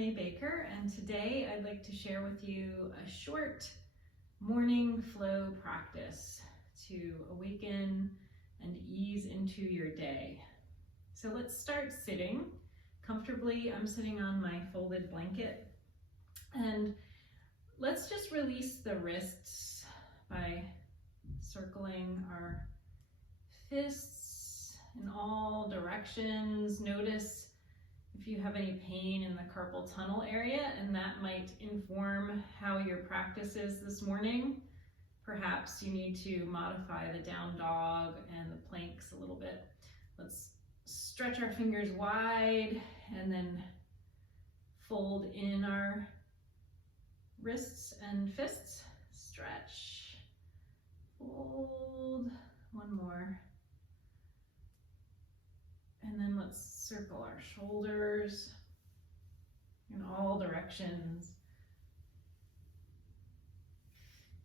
Renee Baker, and today I'd like to share with you a short morning flow practice to awaken and ease into your day. So let's start sitting comfortably. I'm sitting on my folded blanket, and let's just release the wrists by circling our fists in all directions. Notice if you have any pain in the carpal tunnel area, and that might inform how your practice is this morning. Perhaps you need to modify the down dog and the planks a little bit. Let's stretch our fingers wide and then fold in our wrists and fists. Stretch, fold, one more. And then let's circle our shoulders in all directions.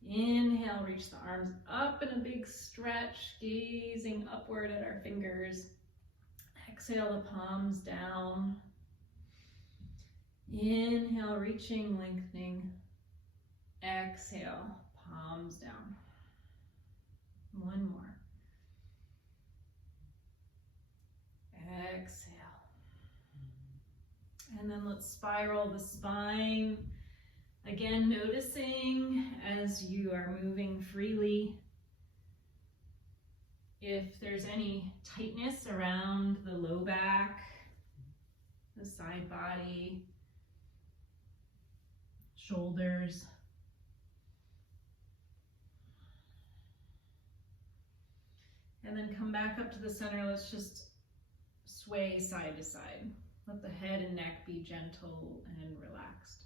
Inhale, reach the arms up in a big stretch, gazing upward at our fingers. Exhale, the palms down. Inhale, reaching, lengthening. Exhale, palms down. One more. Exhale. And then let's spiral the spine. Again, noticing as you are moving freely, if there's any tightness around the low back, the side body, shoulders. And then come back up to the center. Let's just sway side to side. Let the head and neck be gentle and relaxed.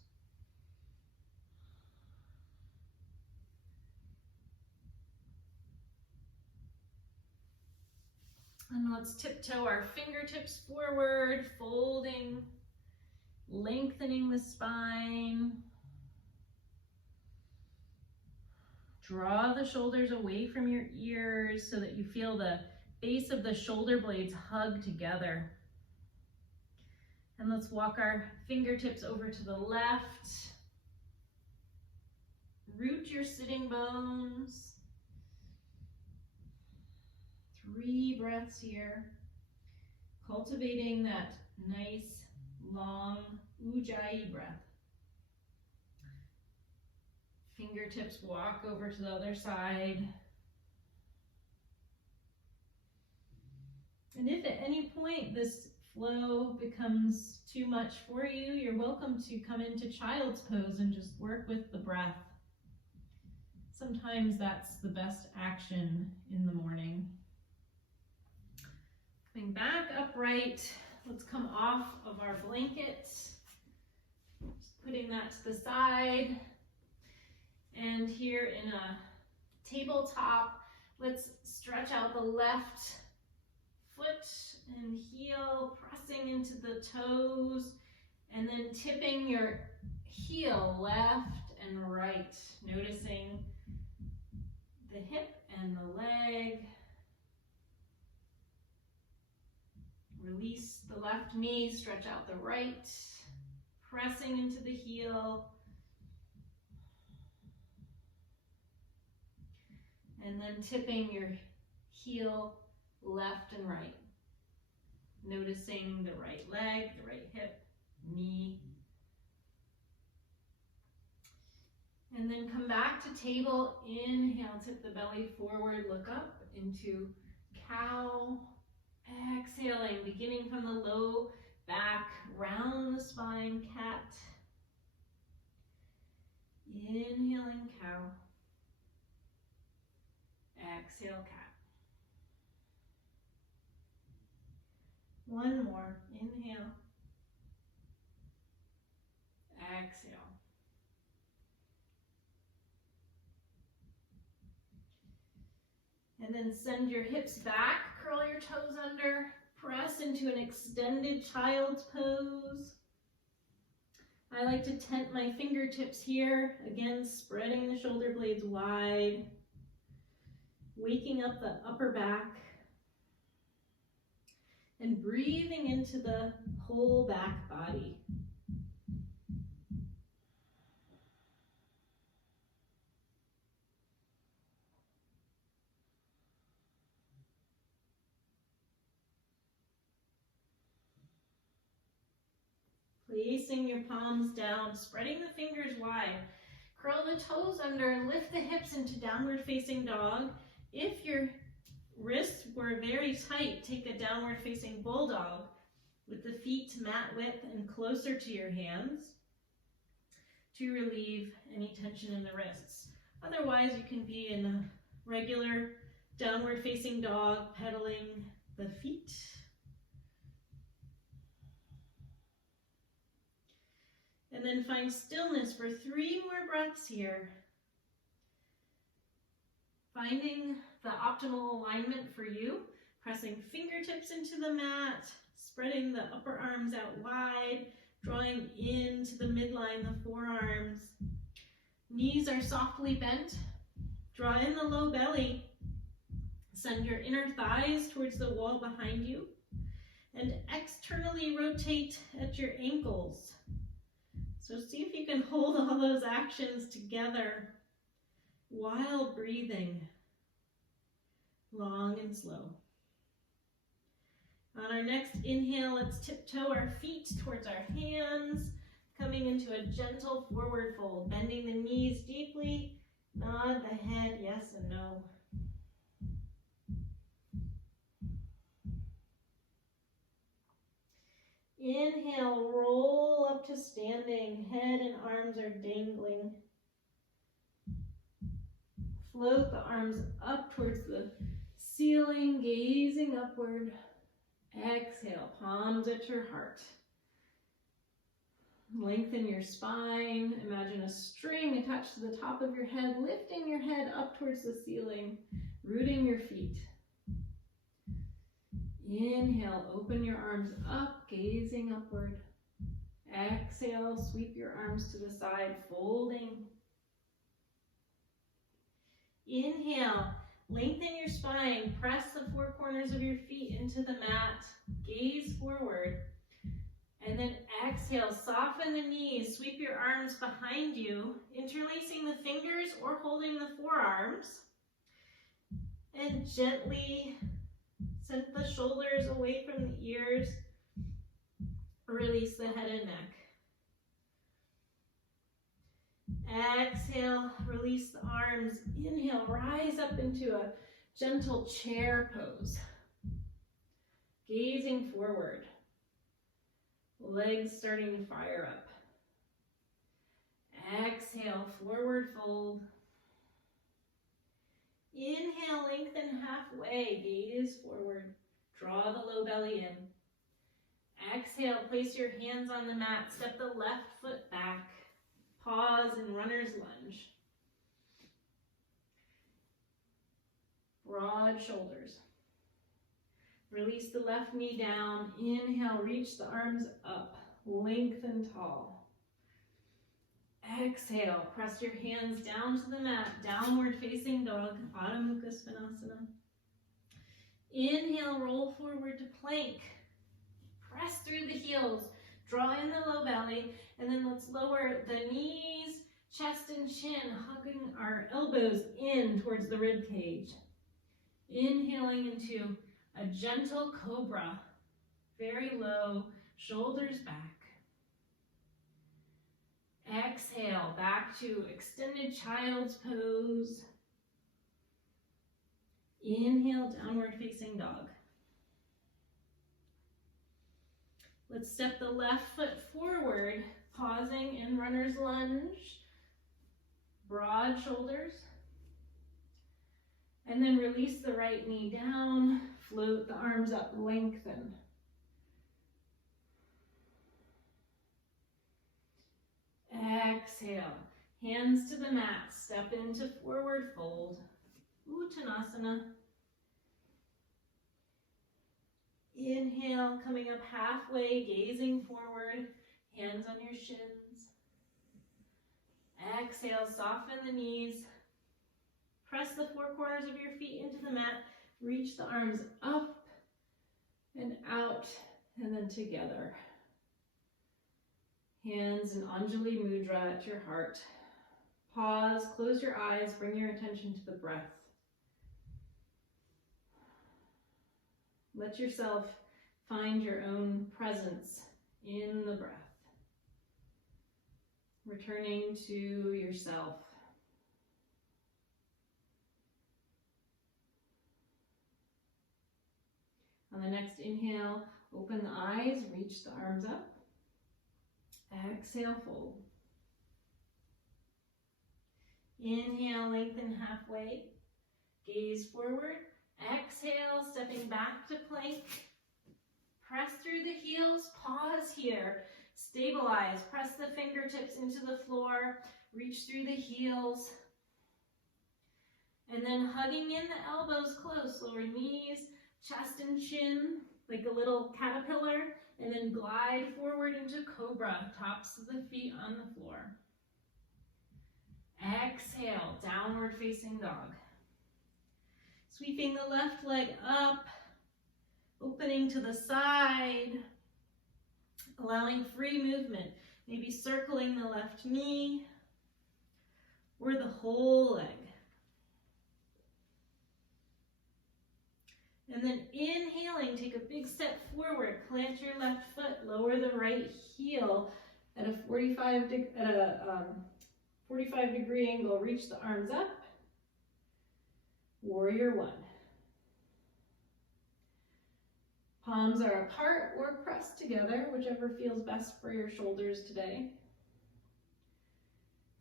And let's tiptoe our fingertips forward, folding, lengthening the spine. Draw the shoulders away from your ears so that you feel the base of the shoulder blades hug together. And let's walk our fingertips over to the left. Root your sitting bones. 3 breaths here. Cultivating that nice, long Ujjayi breath. Fingertips walk over to the other side. And if at any point this flow becomes too much for you, you're welcome to come into child's pose and just work with the breath. Sometimes that's the best action in the morning. Coming back upright, let's come off of our blanket. Just putting that to the side. And here in a tabletop, let's stretch out the left foot and heel, pressing into the toes, and then tipping your heel left and right, noticing the hip and the leg. Release the left knee, stretch out the right, pressing into the heel. And then tipping your heel left and right. Noticing the right leg, the right hip, knee. And then come back to table. Inhale, tip the belly forward, look up into cow. Exhaling, beginning from the low back, round the spine, cat. Inhaling, cow. Exhale, cat. One more. Inhale. Exhale. And then send your hips back, curl your toes under, press into an extended child's pose. I like to tent my fingertips here, again spreading the shoulder blades wide. Waking up the upper back and breathing into the whole back body. releasing your palms down, spreading the fingers wide. Curl the toes under, lift the hips into downward facing dog. If your wrists were very tight, take a downward facing bulldog with the feet mat width and closer to your hands to relieve any tension in the wrists. Otherwise, you can be in a regular downward facing dog, pedaling the feet. And then find stillness for 3 more breaths here. Finding the optimal alignment for you, pressing fingertips into the mat, spreading the upper arms out wide, drawing into the midline, the forearms. Knees are softly bent. Draw in the low belly. Send your inner thighs towards the wall behind you. And externally rotate at your ankles. So see if you can hold all those actions together while breathing long and slow. On our next inhale, let's tiptoe our feet towards our hands, coming into a gentle forward fold, bending the knees deeply, nod the head yes and no. Inhale, roll up to standing, head and arms are dangling. Float the arms up towards the ceiling, gazing upward. Exhale, palms at your heart. Lengthen your spine. Imagine a string attached to the top of your head, lifting your head up towards the ceiling, rooting your feet. Inhale, open your arms up, gazing upward. Exhale, sweep your arms to the side, folding. Inhale, lengthen your spine, press the 4 corners of your feet into the mat, gaze forward. And then exhale, soften the knees, sweep your arms behind you, interlacing the fingers or holding the forearms. And gently send the shoulders away from the ears. Release the head and neck. Exhale, release the arms. Inhale, rise up into a gentle chair pose. Gazing forward. Legs starting to fire up. Exhale, forward fold. Inhale, lengthen halfway, gaze forward. Draw the low belly in. Exhale, place your hands on the mat, step the left foot back. Pause in runner's lunge. Broad shoulders. Release the left knee down. Inhale, reach the arms up. Lengthen tall. Exhale, press your hands down to the mat. Downward facing dog, Adho Mukha Svanasana. Inhale, roll forward to plank. Press through the heels. Draw in the low belly. And then let's lower the knees, chest and chin, hugging our elbows in towards the rib cage. Inhaling into a gentle cobra, very low, shoulders back. Exhale, back to extended child's pose. Inhale, downward facing dog. Let's step the left foot forward, pausing in runner's lunge. Broad shoulders. And then release the right knee down, float the arms up, lengthen. Exhale, hands to the mat, step into forward fold, Uttanasana. Inhale, coming up halfway, gazing forward, hands on your shins. Exhale, soften the knees. Press the 4 corners of your feet into the mat. Reach the arms up and out and then together. Hands in Anjali Mudra at your heart. Pause, close your eyes, bring your attention to the breath. Let yourself find your own presence in the breath. returning to yourself. On the next inhale, open the eyes, reach the arms up. Exhale, fold. Inhale, lengthen halfway. Gaze forward. Exhale, stepping back to plank. Press through the heels, pause here. Stabilize, press the fingertips into the floor. Reach through the heels. And then hugging in the elbows close, lower knees, chest and chin, like a little caterpillar. And then glide forward into cobra, tops of the feet on the floor. Exhale, downward facing dog. Sweeping the left leg up, opening to the side, allowing free movement. Maybe circling the left knee or the whole leg. And then inhaling, take a big step forward, plant your left foot, lower the right heel at a 45 degree angle, reach the arms up. Warrior one. Palms are apart or pressed together, whichever feels best for your shoulders today.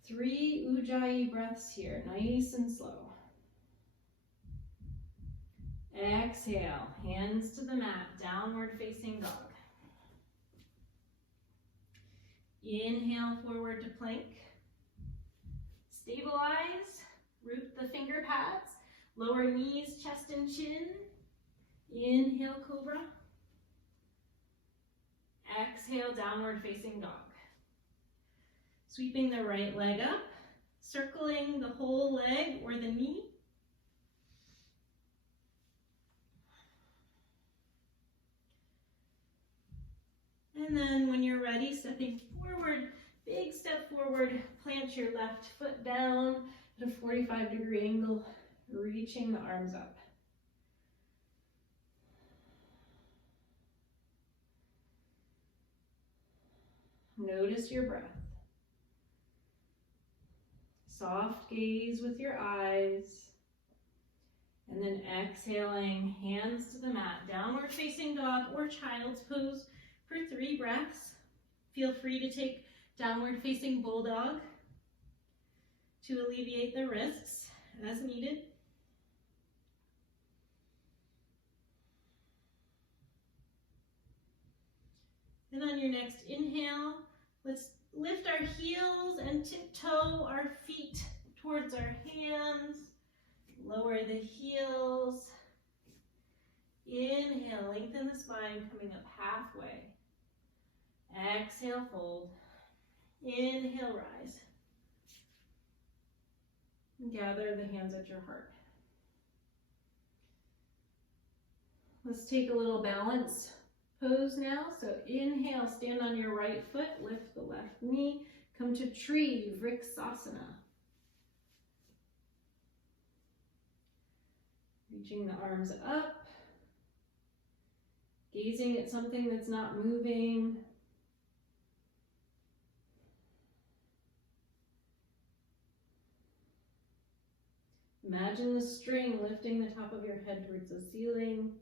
3 Ujjayi breaths here, nice and slow. Exhale, hands to the mat, downward facing dog. Inhale, forward to plank. Stabilize, root the finger pads, lower knees, chest and chin. Inhale, cobra. Exhale, downward facing dog. Sweeping the right leg up, circling the whole leg or the knee. And then when you're ready, stepping forward, big step forward, plant your left foot down at a 45 degree angle, reaching the arms up. Notice your breath. Soft gaze with your eyes. And then exhaling, hands to the mat, downward facing dog or child's pose for 3 breaths. Feel free to take downward facing bulldog to alleviate the risks as needed. And on your next inhale, let's lift our heels and tiptoe our feet towards our hands. Lower the heels. Inhale, lengthen the spine, coming up halfway. Exhale, fold. Inhale, rise. And gather the hands at your heart. Let's take a little balance pose now. So inhale, stand on your right foot, lift the left knee, come to tree, Vriksasana. Reaching the arms up, gazing at something that's not moving. Imagine the string lifting the top of your head towards the ceiling.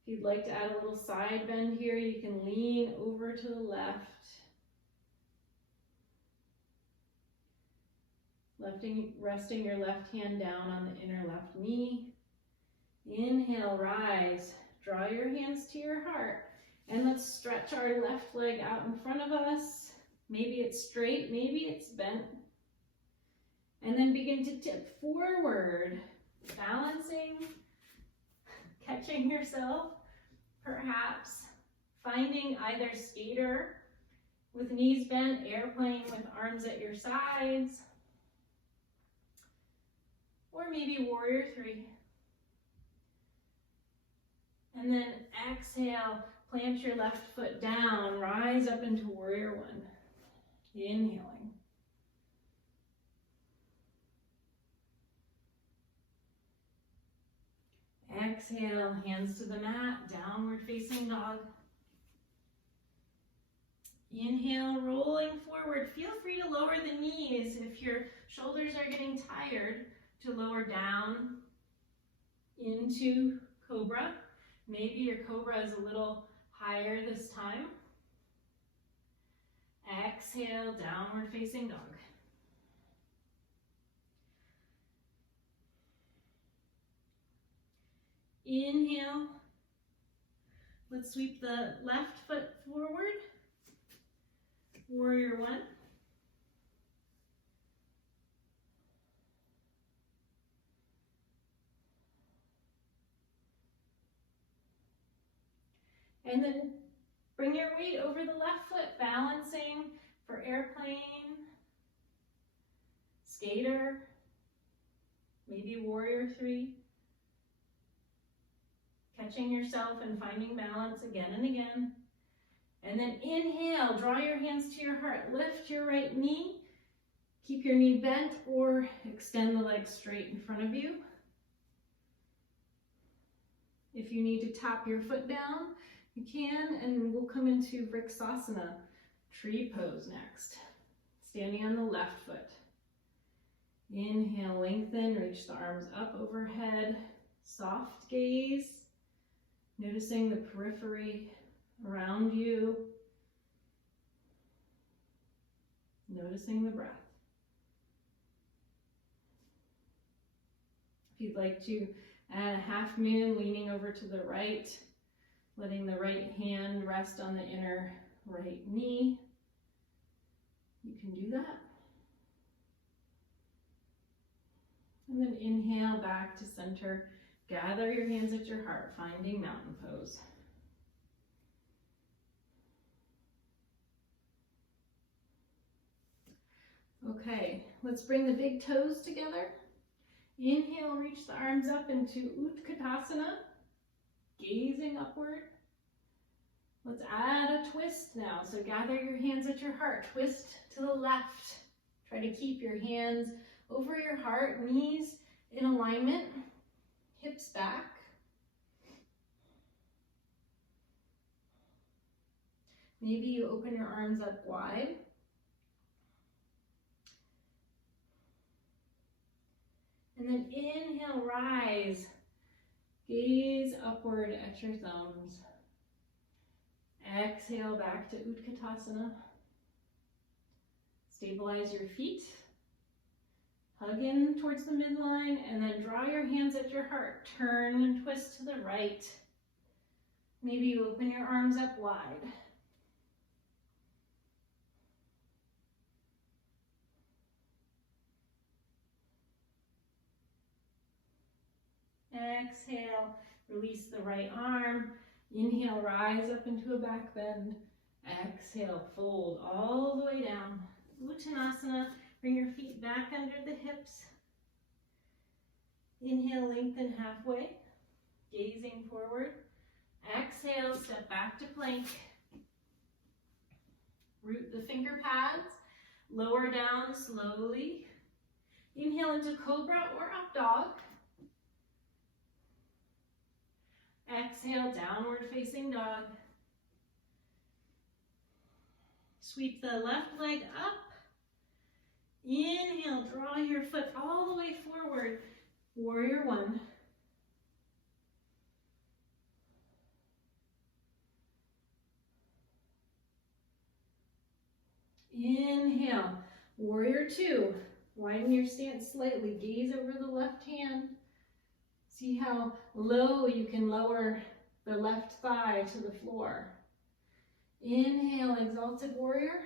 If you'd like to add a little side bend here, you can lean over to the left. Resting your left hand down on the inner left knee. Inhale, rise. Draw your hands to your heart. And let's stretch our left leg out in front of us. Maybe it's straight, maybe it's bent. And then begin to tip forward, balancing, catching yourself, perhaps finding either skater with knees bent, airplane with arms at your sides, or maybe warrior 3. And then exhale, plant your left foot down, rise up into warrior 1. Inhaling. Exhale, hands to the mat, downward facing dog. Inhale, rolling forward. Feel free to lower the knees if your shoulders are getting tired, to lower down into cobra. Maybe your cobra is a little higher this time. Exhale, downward facing dog. Inhale. Let's sweep the left foot forward. Warrior one. And then bring your weight over the left foot, balancing for airplane, skater, maybe warrior three. Catching yourself and finding balance again and again. And then inhale, draw your hands to your heart. Lift your right knee. Keep your knee bent or extend the legs straight in front of you. If you need to tap your foot down, you can, and we'll come into Vriksasana, tree pose next. Standing on the left foot. Inhale, lengthen, reach the arms up overhead. Soft gaze. Noticing the periphery around you. Noticing the breath. If you'd like to add a half moon, leaning over to the right, letting the right hand rest on the inner right knee, you can do that. And then inhale back to center. Gather your hands at your heart, finding mountain pose. Okay, let's bring the big toes together. Inhale, reach the arms up into Utkatasana, gazing upward. Let's add a twist now. So gather your hands at your heart, twist to the left. Try to keep your hands over your heart, knees in alignment. Hips back. Maybe you open your arms up wide. And then inhale, rise. Gaze upward at your thumbs. Exhale back to Utkatasana. Stabilize your feet. Hug in towards the midline, and then draw your hands at your heart. Turn and twist to the right. Maybe you open your arms up wide. Exhale, release the right arm. Inhale, rise up into a back bend. Exhale, fold all the way down. Uttanasana. Bring your feet back under the hips. Inhale, lengthen halfway, gazing forward. Exhale, step back to plank. Root the finger pads, lower down slowly. Inhale into cobra or up dog. Exhale, downward facing dog. Sweep the left leg up. Inhale, draw your foot all the way forward. Warrior one. Inhale, warrior two. Widen your stance slightly. Gaze over the left hand. See how low you can lower the left thigh to the floor. Inhale, exalted warrior.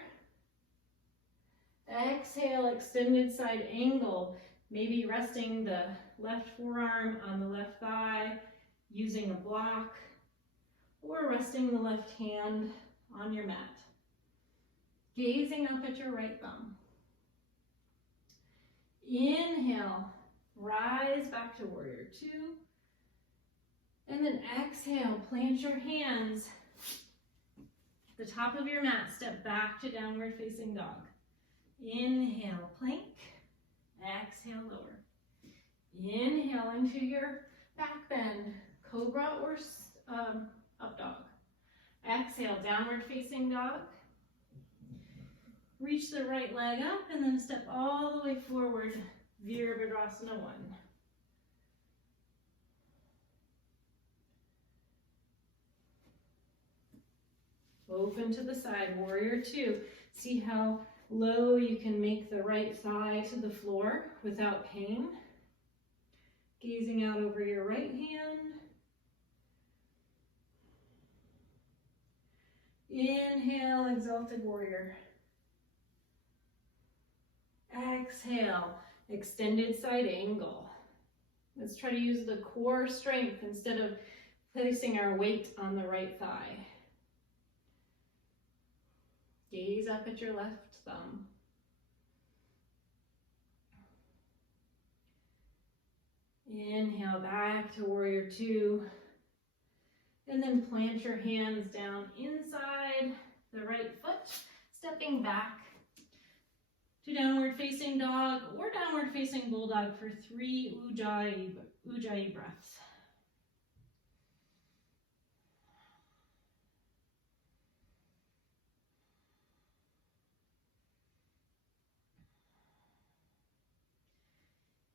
Exhale, extended side angle. Maybe resting the left forearm on the left thigh, using a block, or resting the left hand on your mat. Gazing up at your right thumb. Inhale, rise back to warrior two. And then exhale, plant your hands at the top of your mat. Step back to downward facing dog. Inhale, plank. Exhale, lower. Inhale into your back bend, cobra or up dog. Exhale, downward facing dog. reach the right leg up and then step all the way forward, Virabhadrasana 1. Open to the side, Warrior 2. See how low you can make the right thigh to the floor without pain. Gazing out over your right hand. Inhale, Exalted Warrior. Exhale, Extended Side Angle. Let's try to use the core strength instead of placing our weight on the right thigh. Gaze up at your left thumb. Inhale back to Warrior 2. And then plant your hands down inside the right foot, stepping back to Downward Facing Dog or Downward Facing Bulldog for 3 Ujjayi breaths.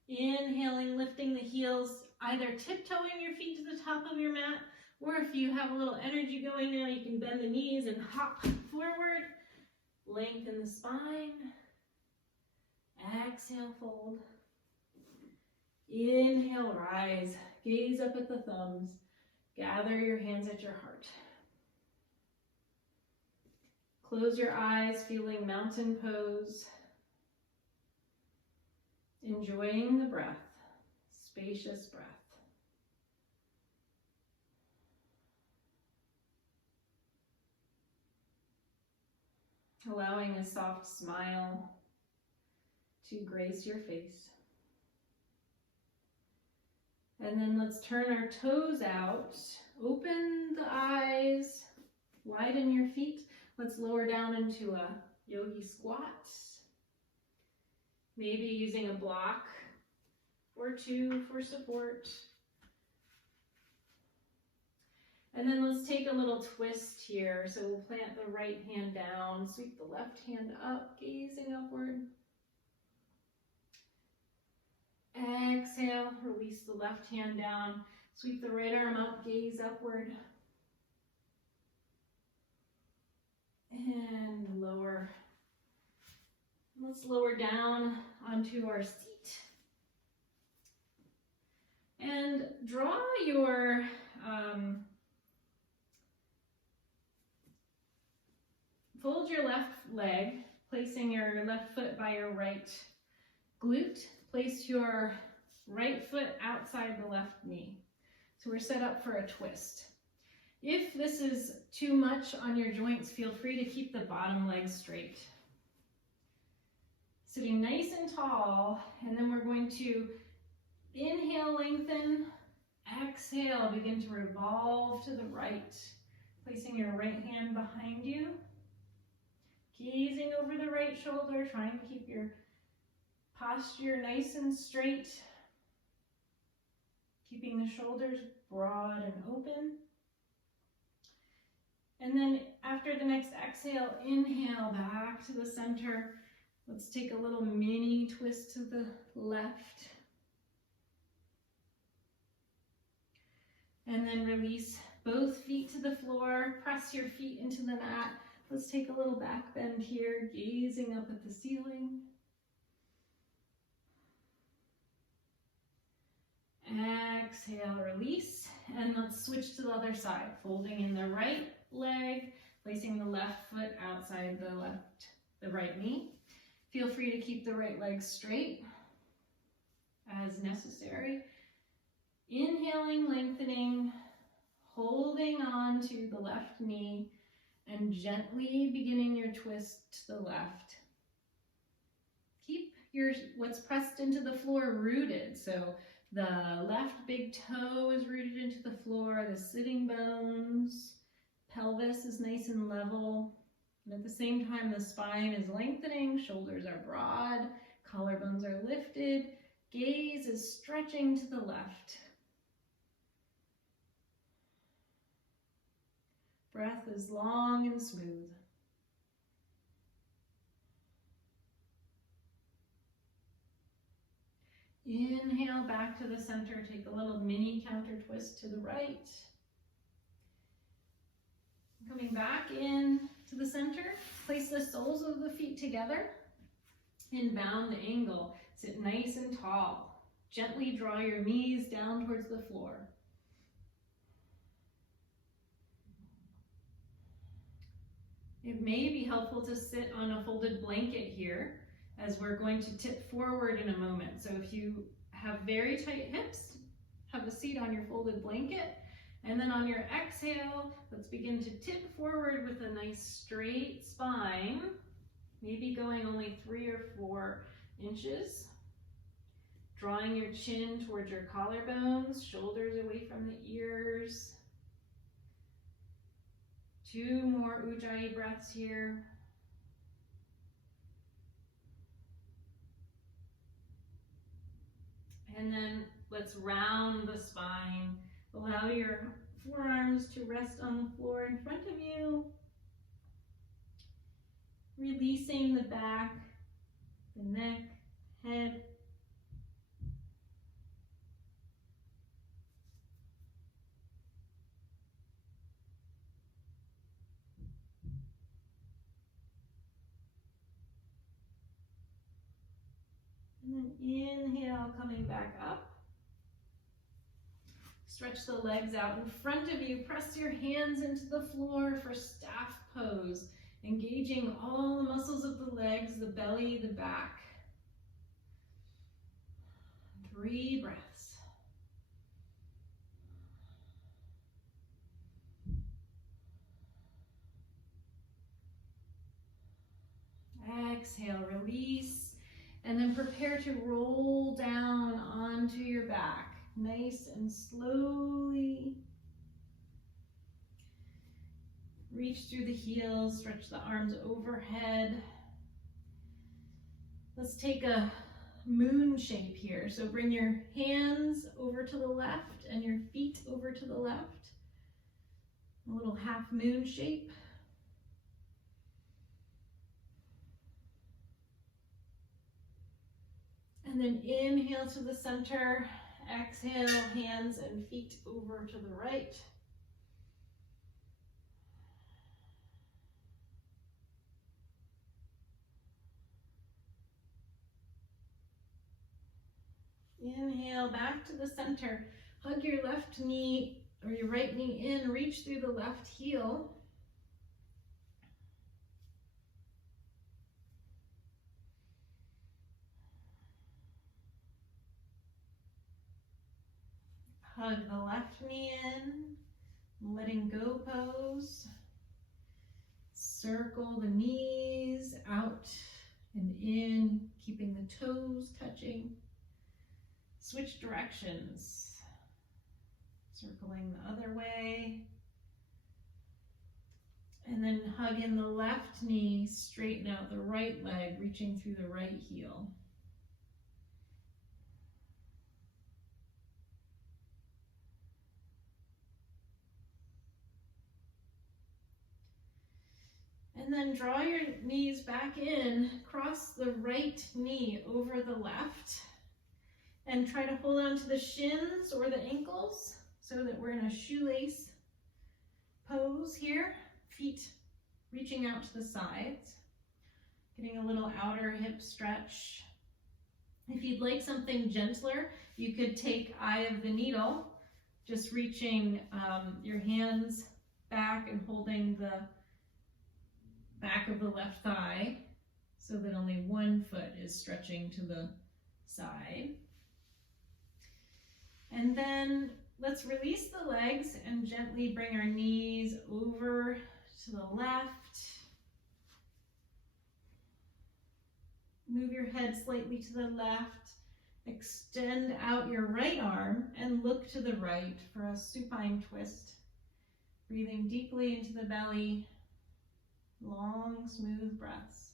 Inhaling, lifting the heels, either tiptoeing your feet to the top of your mat, or if you have a little energy going now, you can bend the knees and hop forward. Lengthen the spine. Exhale, fold. Inhale, rise. Gaze up at the thumbs. Gather your hands at your heart. Close your eyes, feeling mountain pose. Enjoying the breath, spacious breath. Allowing a soft smile to grace your face. And then let's turn our toes out, open the eyes, widen your feet. Let's lower down into a yogi squat. Maybe using a block or 2 for support. And then let's take a little twist here. So we'll plant the right hand down, sweep the left hand up, gazing upward. Exhale, release the left hand down, sweep the right arm up, gaze upward. And lower. Let's lower down onto our seat. And draw your fold your left leg, placing your left foot by your right glute. Place your right foot outside the left knee. So we're set up for a twist. If this is too much on your joints, feel free to keep the bottom leg straight. Sitting nice and tall, and then we're going to inhale, lengthen, exhale, begin to revolve to the right, placing your right hand behind you, gazing over the right shoulder, trying to keep your posture nice and straight, keeping the shoulders broad and open. And then after the next exhale, inhale back to the center. Let's take a little mini twist to the left. And then release both feet to the floor. Press your feet into the mat. Let's take a little back bend here, gazing up at the ceiling. Exhale, release. And let's switch to the other side. Folding in the right leg, placing the left foot outside the right knee. Feel free to keep the right leg straight as necessary. Inhaling, lengthening, holding on to the left knee, and gently beginning your twist to the left. Keep what's pressed into the floor rooted. So the left big toe is rooted into the floor, the sitting bones, pelvis is nice and level. And at the same time, the spine is lengthening, shoulders are broad, collarbones are lifted, gaze is stretching to the left. Breath is long and smooth. Inhale back to the center. Take a little mini counter twist to the right. Coming back in to the center. Place the soles of the feet together in bound angle. Sit nice and tall. Gently draw your knees down towards the floor. It may be helpful to sit on a folded blanket here, as we're going to tip forward in a moment. So if you have very tight hips, have a seat on your folded blanket, and then on your exhale, let's begin to tip forward with a nice straight spine, maybe going only 3 or 4 inches. Drawing your chin towards your collarbones, shoulders away from the ears. 2 more Ujjayi breaths here. And then let's round the spine. Allow your forearms to rest on the floor in front of you. Releasing the back, the neck, head. And then inhale, coming back up. Stretch the legs out in front of you. Press your hands into the floor for staff pose, engaging all the muscles of the legs, the belly, the back. 3 breaths. Exhale, release, and then prepare to roll down onto your back. Nice and slowly. Reach through the heels, stretch the arms overhead. Let's take a moon shape here. So bring your hands over to the left and your feet over to the left. A little half moon shape. And then inhale to the center. Exhale, hands and feet over to the right. Inhale back to the center. Hug your left knee or your right knee in. Reach through the left heel. Hug the left knee in, letting go pose. Circle the knees out and in, keeping the toes touching. Switch directions. Circling the other way. And then hug in the left knee, straighten out the right leg, reaching through the right heel. And then draw your knees back in, cross the right knee over the left, and try to hold on to the shins or the ankles so that we're in a shoelace pose here. Feet reaching out to the sides, getting a little outer hip stretch. If you'd like something gentler, you could take eye of the needle, just reaching your hands back and holding the back of the left thigh so that only one foot is stretching to the side. And then let's release the legs and gently bring our knees over to the left. Move your head slightly to the left. Extend out your right arm and look to the right for a supine twist. Breathing deeply into the belly. Long, smooth breaths.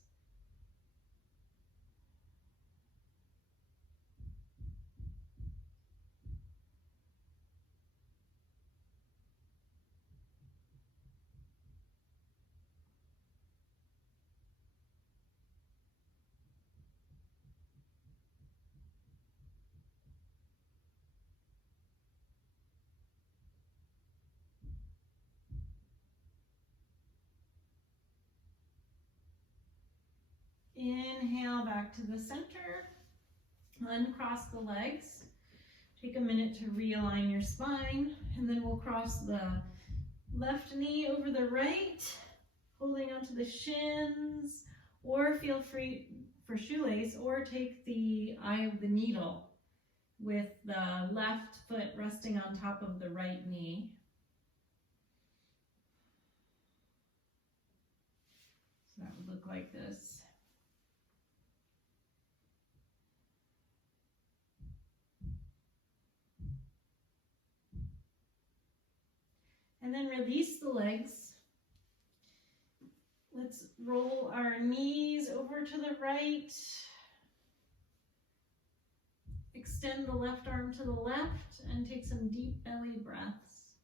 inhale back to the center. Uncross the legs. Take a minute to realign your spine, and then we'll cross the left knee over the right, holding onto the shins, or feel free for shoelace, or take the eye of the needle with the left foot resting on top of the right knee. So that would look like this. And then release the legs. Let's roll our knees over to the right. Extend the left arm to the left and take some deep belly breaths.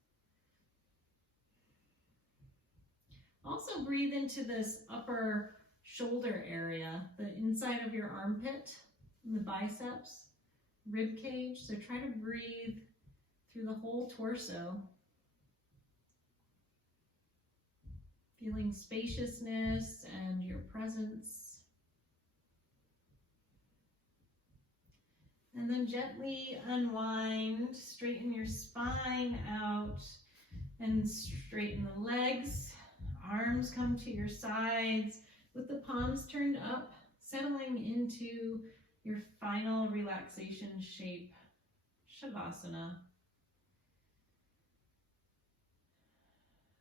Also breathe into this upper shoulder area, the inside of your armpit, and the biceps, rib cage. So try to breathe through the whole torso. Feeling spaciousness and your presence. And then gently unwind, straighten your spine out and straighten the legs. Arms come to your sides with the palms turned up, settling into your final relaxation shape, Shavasana.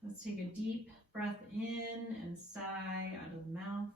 Let's take a deep breath in and sigh out of the mouth.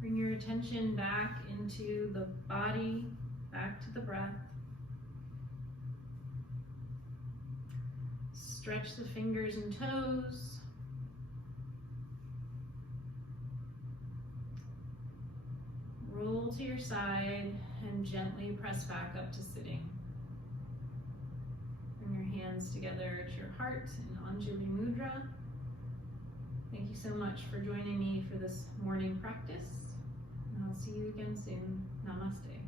Bring your attention back into the body, back to the breath. Stretch the fingers and toes. Roll to your side and gently press back up to sitting. Bring your hands together at your heart in Anjali Mudra. Thank you so much for joining me for this morning practice. And I'll see you again soon. Namaste.